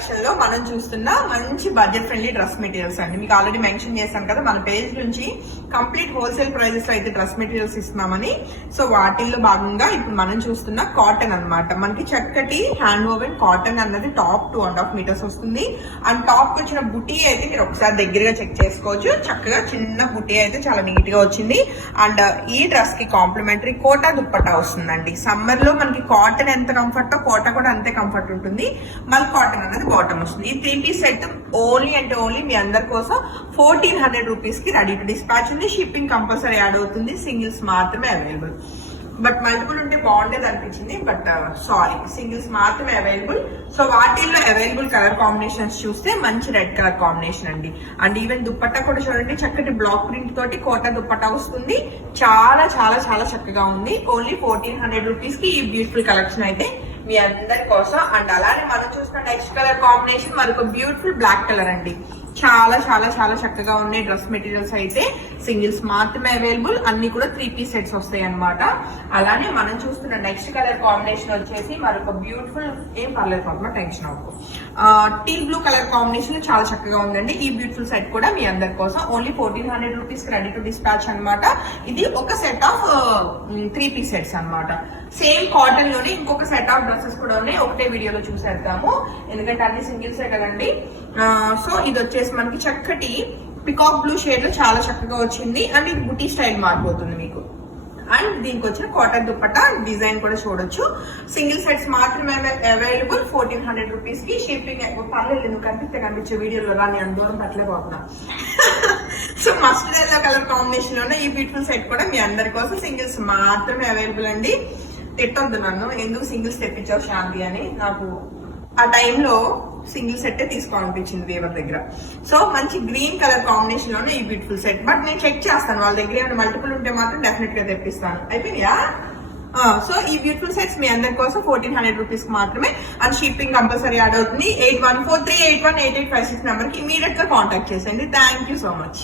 Collection లో మనం చూస్తున్న మంచి బడ్జెట్ ఫ్రెండ్లీ డ్రెస్ మెటీరియల్స్ అండి. మీకు ఆల్రెడీ మెన్షన్ చేశాను కదా, మన పేజ్ నుంచి కంప్లీట్ హోల్సేల్ ప్రైజెస్ లో అయితే డ్రెస్ మెటీరియల్స్ ఇస్తున్నామని. సో వాటిల్లో భాగంగా ఇప్పుడు మనం చూస్తున్న కాటన్ అన్నమాట. మనకి చక్కటి హ్యాండ్ ఓవెన్ కాటన్ అన్నది టాప్ 2.5 మీటర్స్ వస్తుంది. అండ్ టాప్ కి వచ్చిన బుటీ అయితే మీరు ఒకసారి దగ్గరగా చెక్ చేసుకోవచ్చు. చక్కగా చిన్న బుటీ అయితే చాలా నీట్ గా వచ్చింది. అండ్ ఈ డ్రెస్ కి కాంప్లిమెంటరీ కోటా దుప్పట్టా వస్తుందండి. సమ్మర్ లో మనకి కాటన్ ఎంత కంఫర్ట్ కోటా కూడా అంతే కంఫర్ట్ ఉంటుంది. మళ్ళీ కాటన్ అనేది బాటమ్ వస్తుంది. ఈ 3 పీస్ సెట్ ఓన్లీ అంటే ఓన్లీ మీ అందరి కోసం 1400 రూపీస్ కి రెడీ టు డిస్పాచ్ ఉంది. షిప్పింగ్ కంపల్సరీ యాడ్ అవుతుంది. సింగిల్స్ మాత్రమే అవైలబుల్. బట్ మల్టిపుల్ ఉంటే బాగుండేది అనిపించింది. బట్ సారీ, సింగిల్స్ మాత్రమే అవైలబుల్. సో వాటిల్లో అవైలబుల్ కలర్ కాంబినేషన్స్ చూస్తే మంచి రెడ్ కలర్ కాంబినేషన్ అండి. అండ్ ఈవెన్ దుప్పట్టా కూడా చూడండి, చక్కటి బ్లాక్ ప్రింట్ తోటి కోటా దుప్పట్టా వస్తుంది. చాలా చాలా చాలా చక్కగా ఉంది. ఓన్లీ 1400 రూపీస్ కి ఈ బ్యూటిఫుల్ కలెక్షన్ అయితే మీ అందరి కోసం. అండ్ అలానే మనం చూస్తున్న నెక్స్ట్ కలర్ కాంబినేషన్ మరొక బ్యూటిఫుల్ బ్లాక్ కలర్ అండి. చాలా చాలా చాలా చక్కగా ఉన్నాయి డ్రెస్ మెటీరియల్స్ అయితే. సింగిల్స్ మాత్రమే అవైలబుల్. అన్ని కూడా 3 పీస్ సెట్స్ వస్తాయి అనమాట. అలానే మనం చూస్తున్న నెక్స్ట్ కలర్ కాంబినేషన్ వచ్చేసి మరొక బ్యూటిఫుల్, ఏం పర్లేదు పాప టెన్షన్ అవ్వకు, టీ బ్లూ కలర్ కాంబినేషన్ చాలా చక్కగా ఉందండి. ఈ బ్యూటిఫుల్ సెట్ కూడా మీ అందరి కోసం only 1400 rupees ready to dispatch అనమాట. ఇది ఒక సెట్ ఆఫ్ 3 పీస్ సెట్స్ అనమాట. సేమ్ కాటన్ లోనే ఇంకొక సెట్ ఆఫ్ డ్రెస్సెస్ కూడా ఉన్నాయి. ఒకటే వీడియోలో చూసేద్దాము, ఎందుకంటే అన్ని సింగిల్సే కదండి. సో ఇది వచ్చేసి మనకి చక్కటి పికాక్ బ్లూ షేడ్ లో చాలా చక్కగా వచ్చింది. అండ్ ఇది బుటీ స్టైల్ మారిపోతుంది మీకు. అండ్ దీనికి వచ్చిన కాటన్ దుప్పట్టా డిజైన్ కూడా చూడొచ్చు. సింగిల్ సెట్స్ మాత్రమే అవైలబుల్ 1400 రూపీస్ కి. షిప్పింగ్ పర్లేదు, నువ్వు కనిపించే వీడియోలో రా, నేను దూరం పట్టలేకపోతున్నా. So mustard yellow colour combination లోనే ఈ బ్యూటిఫుల్ సెట్ కూడా మీ అందరి కోసం సింగిల్స్ మాత్రమే అవైలబుల్ అండి. తిట్టొద్దు నన్ను, ఎందుకు సింగిల్స్ తెప్పించావు శాంతి అని. నాకు ఆ టైంలో సింగిల్ సెట్ తీసుకోవాలనిపించింది వేవర్ దగ్గర. సో మంచి గ్రీన్ కలర్ కాంబినేషన్ లోనే ఈ బ్యూటిఫుల్ సెట్. బట్ నేను చెక్ చేస్తాను, వాళ్ళ దగ్గర ఏమైనా మల్టిపుల్ ఉంటే మాత్రం డెఫినెట్ గా తెప్పిస్తాను. అయిపోయినాయా? సో ఈ బ్యూటిఫుల్ సెట్స్ మీ అందరి కోసం 1400 రూపీస్ మాత్రమే. అండ్ షిప్పింగ్ కంపల్సరీ యాడ్ అవుతుంది. 8143818856 నెంబర్ కి ఇమీడియట్ గా కాంటాక్ట్ చేసేయండి. Thank you so much.